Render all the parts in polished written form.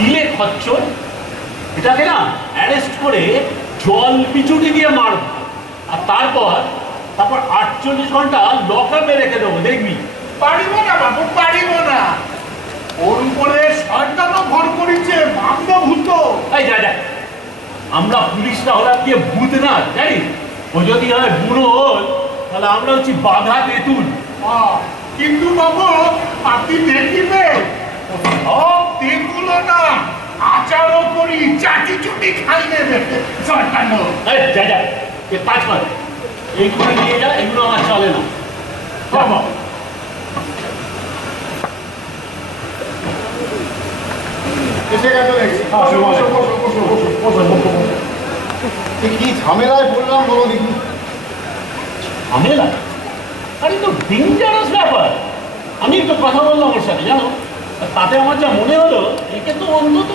দিলে খচ্চর, এটাকে না অ্যারেস্ট করে জল পিছুটি দিয়ে মারব, আর তারপর 48 ঘন্টা লকআপে রেখে দেবো, দেখবি। পারিব না বাবু, পারিব না। ওর উপরে শয়তানও ভর করেছে, ভাগ্য ভূত। এই যা যা, আমরা পুলিশরা হলাম দিয়ে ভূত না, জানিস? ও যদি হয় বুড়ো হল, তাহলে আমরা হচ্ছি বাঘা তেঁতুল। কিন্তু বাবু আপনি দেখিবে সব তেঁতুলো না, আচারও করি, চাটি চুটি খাই নেবে শয়তান। যা যা, এ কাজ কর, এইগুলো নিয়ে যা, এগুলো আমার চলে না। বাবা কি ঝামেলায় পড়লাম বলো দেখি। ঝামেলা? আরে তো ডেঞ্জারাস ব্যাপার। আমি একটু কথা বললাম ওর সাথে, জানো, তাতে আমার যা মনে হলো, একে তো অন্তত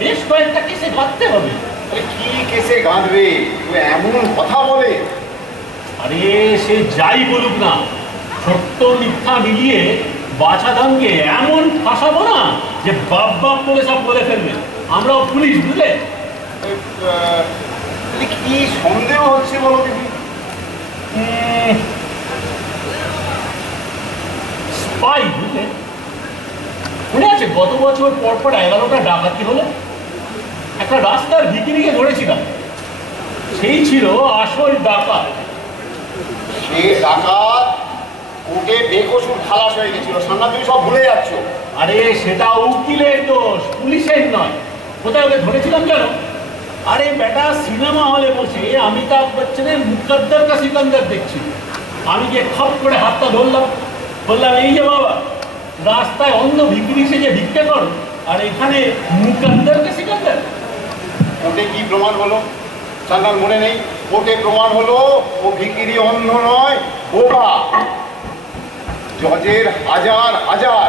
বেশ কয়েকটা কেসে গাঁথতে হবে। কি কেসে গাঁধবে? এমন কথা বলে। আরে সে যাই বলুক না, সত্য মিথ্যা মিলিয়ে বাছা দাঙ্গে এমন ফাঁসাবো না যে বাপ বাপ করে সব বলে ফেলবে। আমরাও পুলিশ, বুঝলে? কি সন্দেহ হচ্ছে বলো দেখি। স্পাই, বুঝলে? মনে আছে গত বছর পরপর 11টা ডাকাতি হলো? একটা রাস্তার ভিখিরিকে ধরেছিলাম, সেই ছিল আসল ডাকাত। সে ডাকাত কোর্টে বেকসুর খালাস হয়ে গেছিল, সামনা তুমি সব ভুলে যাচ্ছ। আরে সেটা উকিলের দোষ, পুলিশের নয়। কোথায় ওকে ধরেছিলাম জানো? আরে বেটা, সিনেমা হলে বসে অমিতাভ বচ্চনের মুকদ্দর কা সিকন্দর দেখছি। আমি গিয়ে খপ করে হাতটা ধরলাম, বললাম এই যে বাবা, রাস্তায় অন্ধ ভিখিরি সেজে ভিক্ষে করো, আর এখানে মুকদ্দর কা সিকন্দর। কোর্টে কি প্রমাণ হলো সান্নার মনে নেই? কোর্টে প্রমাণ হলো ও ভিখিরি অন্ধ নয়, বোবা। জজের হাজার হাজার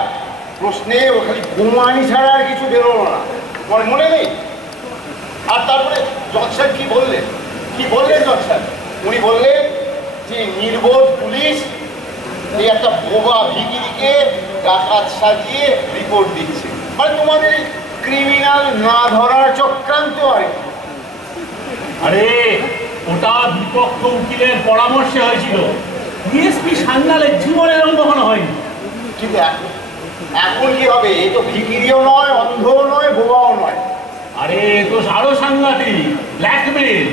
প্রশ্নে ও খালি গোমানি ছাড়া আর কিছু বেরোলো না, তোমার মনে নেই? আর তারপরে জজ সাহেব কি বললেন জজ সাহেব? উনি বললেন যে নির্বোধ পুলিশ এই একটা বোবা ভিখিরিকে ডাকাত সাজিয়ে রিপোর্ট দিচ্ছে, মানে তোমাদের ক্রিমিনাল না ধরার চক্রান্ত আর কি। আরে ওটা বিপক্ষ উকিলের পরামর্শে হয়েছিল, ডিএসপি সান্যালের জীবনে এরকম কখনো হয়নি। কিন্তু এখন কি হবে? এ তো ভিখিরিও নয়, অন্ধও নয়, বোবাও নয়। আরে তো আরো সাংঘাতিক ব্ল্যাকমেল,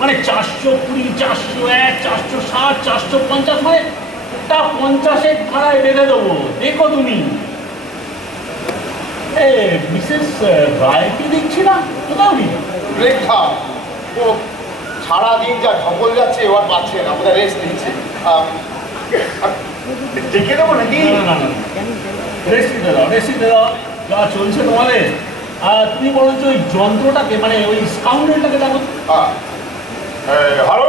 মানে 420, 401, 460, 450, মানে ওটা 50-এর ধারায় বেঁধে দেবো, দেখো তুমি। মিসেস রায়কে দেখছি না কোথাও নেই। রেখা ও সারাদিন যা ঢকল যাচ্ছে, এবার পাচ্ছে না, বোধহয় রেস্ট নিচ্ছে। ডেকে দেবো নাকি? না, রেস্ট দিতে দাও, যা চলছে তোমাদের। তুমি বলো যে ওই যন্ত্রটাকে, মানে ওই স্কাউন্ডারটাকে দেখো। হ্যালো